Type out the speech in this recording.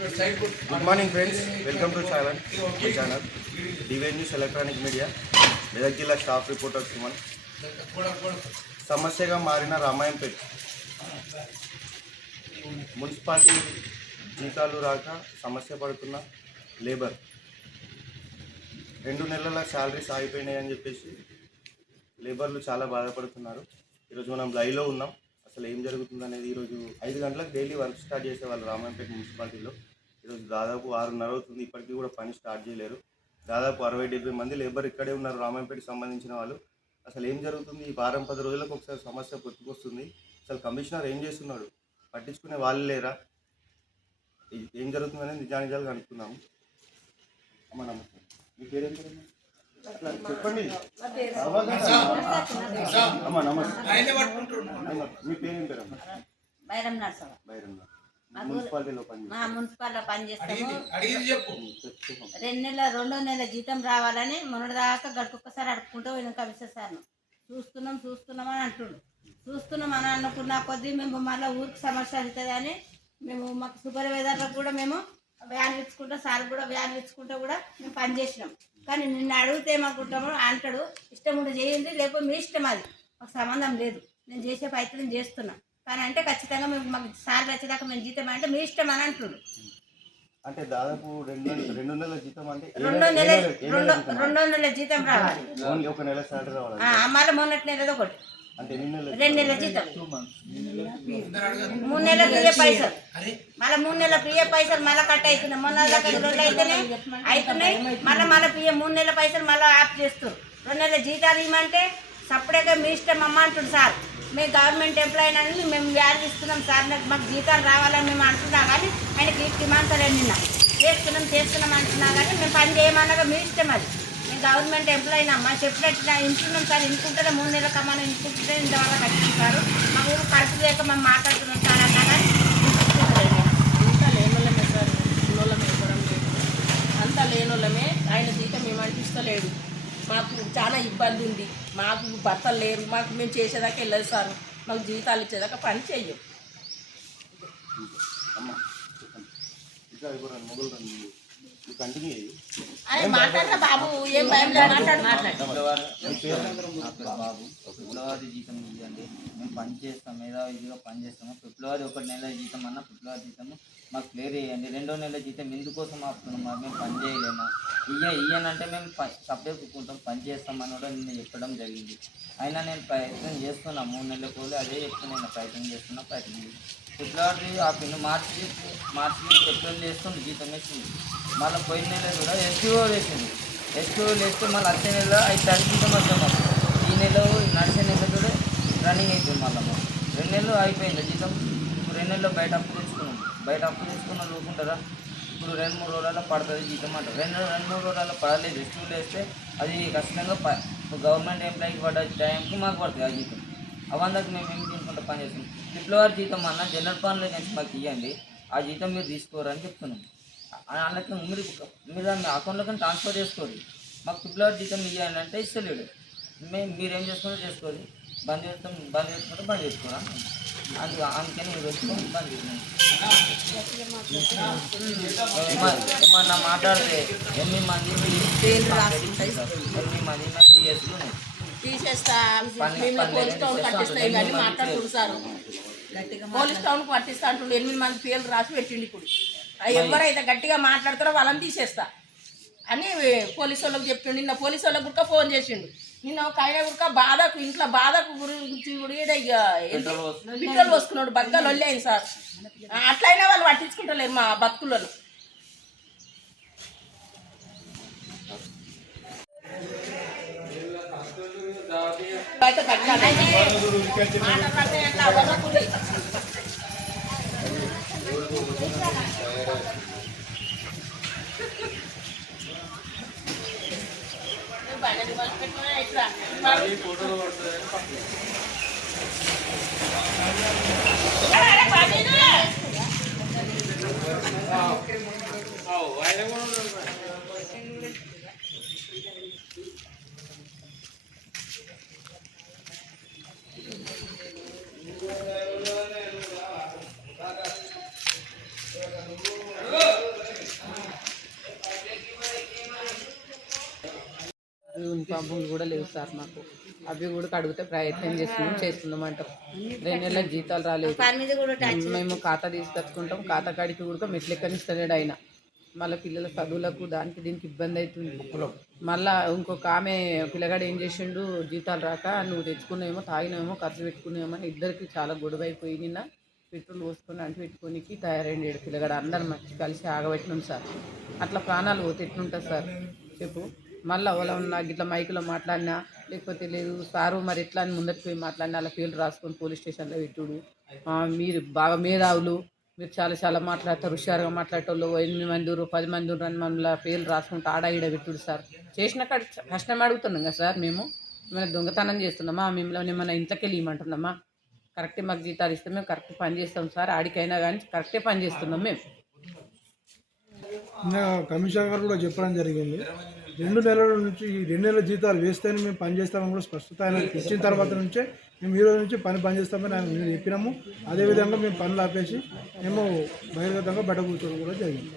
Good morning friends, welcome to channel DY news electronic media. Medak జిల్లా staff reporter Suman. సమస్యగా మారిన Ramayampet municipality జీతాలు రాక సమస్య పడుతున్న లేబర్ 2 నెలల శాలరీస్ ఆగిపోయినాయని చెప్పేసి లేబర్లు చాలా బాధపడుతున్నారు. ఈరోజు మనం లైవ్లో ఉన్నాం. అసలు ఏం జరుగుతుందనేది ఈరోజు 5 గంటలకు డైలీ వర్క్ స్టార్ట్ చేసేవాళ్ళు రామాయంపేట మున్సిపాలిటీలో. ఈరోజు దాదాపు 6:30 అవుతుంది, ఇప్పటికీ కూడా పని స్టార్ట్ చేయలేరు. దాదాపు 60-70 మంది లేబర్ ఇక్కడే ఉన్నారు రామాయంపేటకి సంబంధించిన వాళ్ళు. అసలు ఏం జరుగుతుంది? ఈ వారం 10 రోజులకు ఒకసారి సమస్య పొత్తుకొస్తుంది. అసలు కమిషనర్ ఏం చేస్తున్నాడు? పట్టించుకునే వాళ్ళు లేరా? ఏం జరుగుతుందనేది నిజానిజాలు కనుక్కున్నాము. అమ్మ నమస్తే, మీ పేరేం పేరు? చెప్పండి అమ్మా. నమస్తే, మీ పేరేం పేరు అమ్మా? బైరం నర్సవ. మున్సిపాలిటీలో పనిచేస్తాము. 2 నెలల జీతం రావాలని మొన్నటిదాకా గడుకొక్కసారి అడుక్కుంటూ పోయినాం కమిషనర్ సార్ను. చూస్తున్నాం అని అంటుండు. చూస్తున్నామని అనుకున్న కొద్దీ మేము మళ్ళీ ఊరికి సమస్య అవుతుందని మేము మాకు సూపర్వైజర్లకు కూడా మేము వ్యాన్ ఇచ్చుకుంటా, సార్ కూడా వ్యాన్ ఇచ్చుకుంటూ కూడా మేము పనిచేసినాం. కానీ నిన్ను అడిగితే ఏమనుకుంటాము అంటాడు, ఇష్టం ఉండి చేయండి, లేకపోతే మీ ఇష్టం, అది మాకు సంబంధం లేదు, నేను చేసే ప్రయత్నం చేస్తున్నా. కానీ అంటే ఖచ్చితంగా మేము మాకు సార్ వచ్చేదాకా మేము జీతం అంటే మీ ఇష్టం అని అంటుడు. అంటే దాదాపు 2 నెలల జీతం అంటే 2 నెలల జీతం రావాలి. ఓన్లీ ఒక నెల సాలరీ రావాలి. మళ్ళీ మొన్నటి నెలది ఒకటి అంటే 2 నెలల జీతం, 3 నెలల ప్రియ పైసలు, మళ్ళీ 3 నెలల ప్రియ పైసలు మళ్ళీ కట్ అవుతున్నాయి. మొన్న దాకా 2 అవుతున్నాయి, మళ్ళీ ప్రియ 3 నెలల పైసలు మళ్ళీ ఆఫ్ చేస్తారు. 2 నెలల జీతాలు ఇవ్వమంటే సపరేట్గా మీ ఇష్టం అమ్మ అంటుంది సార్. మేము గవర్నమెంట్ ఎంప్లాయీ అని మేము వ్యాధి ఇస్తున్నాం సార్, మాకు జీతాలు రావాలని మేము అంటున్నాం. కానీ ఆయనకి డిమాండ్లు నిన్న చేస్తున్నాం అంటున్నా. కానీ మేము పని చేయమన్నాగా మీ ఇష్టం, అది మేము గవర్నమెంట్ ఎంప్లాయీ అమ్మా చెప్పినట్టు ఇంటున్నాం సార్. ఇంటుకుంటే 3 నెలల కమ్మని ఇంటుకుంటే ఇంతవల్ల కట్టినాం సార్, మా ఊరు ఖర్చు లేక మేము మాట్లాడుతున్నాం సార్ అన్నా. కానీ అంతా లేనోళ్ళమే సార్, ఉన్నోళ్ళమే ఇవ్వడం లేదు. అంతా లేనోళ్ళమే, ఆయన జీతం మేము అంటిస్తలేడు. మాకు చాలా ఇబ్బంది ఉంది, మాకు భర్తలు లేరు, మాకు మేము చేసేదాకా వెళ్ళదు సార్, మాకు జీతాలు ఇచ్చేదాకా పని చెయ్యం. అది మాట్లాడరా బాబు, ఏం భయం లేదు, మాట్లాడు. ఫిబ్రవరి జీతం ఇవ్వండి, మేము పని చేస్తాం, ఇదిగా పని చేస్తాము. ఫిబ్రవరి 1 నెల జీతం అన్న ఫిబ్రవరి జీతము మాకు క్లియర్ చేయండి. 2వ నెల జీతం ఎందుకోసం ఆపుతున్నాం? మేము పని చేయలేము, ఇయ్యనంటే మేము సపరేట్ కూర్చుంటాం, పని చేస్తామని కూడా నిన్న చెప్పడం జరిగింది. అయినా నేను ప్రయత్నం చేస్తున్నాను, 3 నెలల కోళ్ళు అదే చెప్తున్నా, నేను ప్రయత్నం చేస్తున్నా. ఫిబ్రవరి ఆపింది, మార్చి ఏప్రిల్ చేస్తుంది, జీతం వేసింది. మళ్ళీ పోయిన నెల కూడా ఎస్టీఓ వేసింది. ఎస్టీఓ వేస్తే మళ్ళీ వచ్చే నెల 5 తారీఖు జీతం వస్తాం. ఈ నెల నడిచే నెల కూడా రన్నింగ్ అయిపోయింది. మళ్ళీ 2 నెలలు అయిపోయింది జీతం. ఇప్పుడు 2 నెలలు బయట అప్పు తెచ్చుకున్న లోకుంటారా? ఇప్పుడు 2-3 రోజుల్లో పడుతుంది జీతం అంటారు. 2-3 రోజుల్లో పడలేదు. ఎస్టీఓలు వేస్తే అది ఖచ్చితంగా గవర్నమెంట్ ఎంప్లాయీకి పడ్డ టైంకి మాకు పడుతుంది ఆ జీతం. అవందరికి మేము ఏం తీసుకుంటా పని చేస్తాం. ఫిబ్రవరి జీతం అన్న జనరల్ ఫండ్లో నుంచి మాకు ఇవ్వండి, ఆ జీతం మీరు తీసుకోరని చెప్తున్నాం. వాళ్ళకి మీరు దాన్ని అకౌంట్లో కానీ ట్రాన్స్ఫర్ చేసుకోండి. మాకు ఫిబ్రవరి జీతం ఇవ్వండి అంటే ఇస్తలేడు. మీరేం చేసుకుంటే చేసుకోండి, బంద్ చేసుకుంటే బంద్ చేసుకోరా. అందుకని ఈరోజు బంద్ చేసినాం. ఏమన్నా మాట్లాడితే 8 మంది పిఎస్లు తీసేస్తా, పోలీస్ టౌన్ కట్టిస్తా ఇవన్నీ మాట్లాడుతుంది సార్. పోలీస్ టౌన్కి పట్టిస్తా అంటుండే 8 మంది పేర్లు రాసి పెట్టిండి. ఇప్పుడు ఎవరైతే గట్టిగా మాట్లాడతారో వాళ్ళని తీసేస్తా అని పోలీసు వాళ్ళకి చెప్తుండు. నిన్న పోలీసు వాళ్ళకి కూడా ఫోన్ చేసిండు. నిన్న ఒక ఆయన కూడా ఇంట్లో బాధకు గురించి పెట్రోల్ పోసుకున్నాడు, బగ్గలు వల్లేయింది సార్. అట్లయినా వాళ్ళు పట్టించుకుంటలేరు మా బతుకులను. Good. యూనిఫామ్లు కూడా లేవు సార్ మాకు. అవి కూడా అడిగితే ప్రయత్నం చేస్తున్నాం అంటాం. 2 నెలల జీతాలు రాలేదు. పనిది కూడా మేము ఖాతా తీసుకొచ్చుకుంటాం. ఖాతా కాడికి కూడా మెట్లెక్కనిస్తలేడు ఆయన. మళ్ళీ పిల్లల చదువులకు దానికి దీనికి ఇబ్బంది అవుతుంది. మళ్ళీ ఇంకొక ఆమె పిల్లగాడు ఏం చేసిండు, జీతాలు రాక నువ్వు తెచ్చుకున్నామో తాగినామో ఖర్చు పెట్టుకున్నామో అని ఇద్దరికి చాలా గొడవ అయిపోయి నిన్న పెట్రోల్ పోసుకొని అంటు పెట్టుకోనికి తయారైండు పిల్లగాడు. అందరం మంచి కలిసి ఆగబెట్టినాం సార్. అట్లా ప్రాణాలు పోతే ఎట్లుంటుంది సార్ చెప్పు. మళ్ళీ వాళ్ళ నాకు ఇట్లా మైకులో మాట్లాడినా లేకపోతే లేదు సారు మరి ఎట్లా అని ముందరికి పోయి మాట్లాడినా అలా పేర్లు రాసుకొని పోలీస్ స్టేషన్లో పెట్టుడు. మీరు బాగా మేధావులు, మీరు చాలా చాలా మాట్లాడతారు, హుషారుగా మాట్లాడేటోళ్ళు 8 మంది 10 మంది అని మమ్మల్ని పేర్లు రాసుకుంటూ ఆడ ఈడ పెట్టుడు సార్. చేసిన కష్టం అడుగుతున్నాం కదా సార్. మేము ఏమైనా దొంగతనం చేస్తున్నామా, మిమ్మల్ని ఏమైనా ఇంట్లోకి వెళ్ళి ఇవ్వమంటున్నామా? కరెక్టే మాకు జీతాలు ఇస్తే మేము కరెక్ట్ పని చేస్తాం సార్. ఆడికైనా కానీ కరెక్టే పని చేస్తున్నాం మేము. కమిషనర్ గారు కూడా చెప్పడం జరిగింది. 2 నెలల నుంచి ఈ 2 నెలల జీతాలు వేస్తేనే మేము పని చేస్తామని కూడా స్పష్టత ఆయన ఇచ్చిన తర్వాత నుంచే మేము ఈ రోజు నుంచి పని చేస్తామని ఆయన చెప్పినాము. అదేవిధంగా మేము పనులు ఆపేసి మేము బహిర్గతంగా బయట కూర్చోవడం కూడా జరిగింది.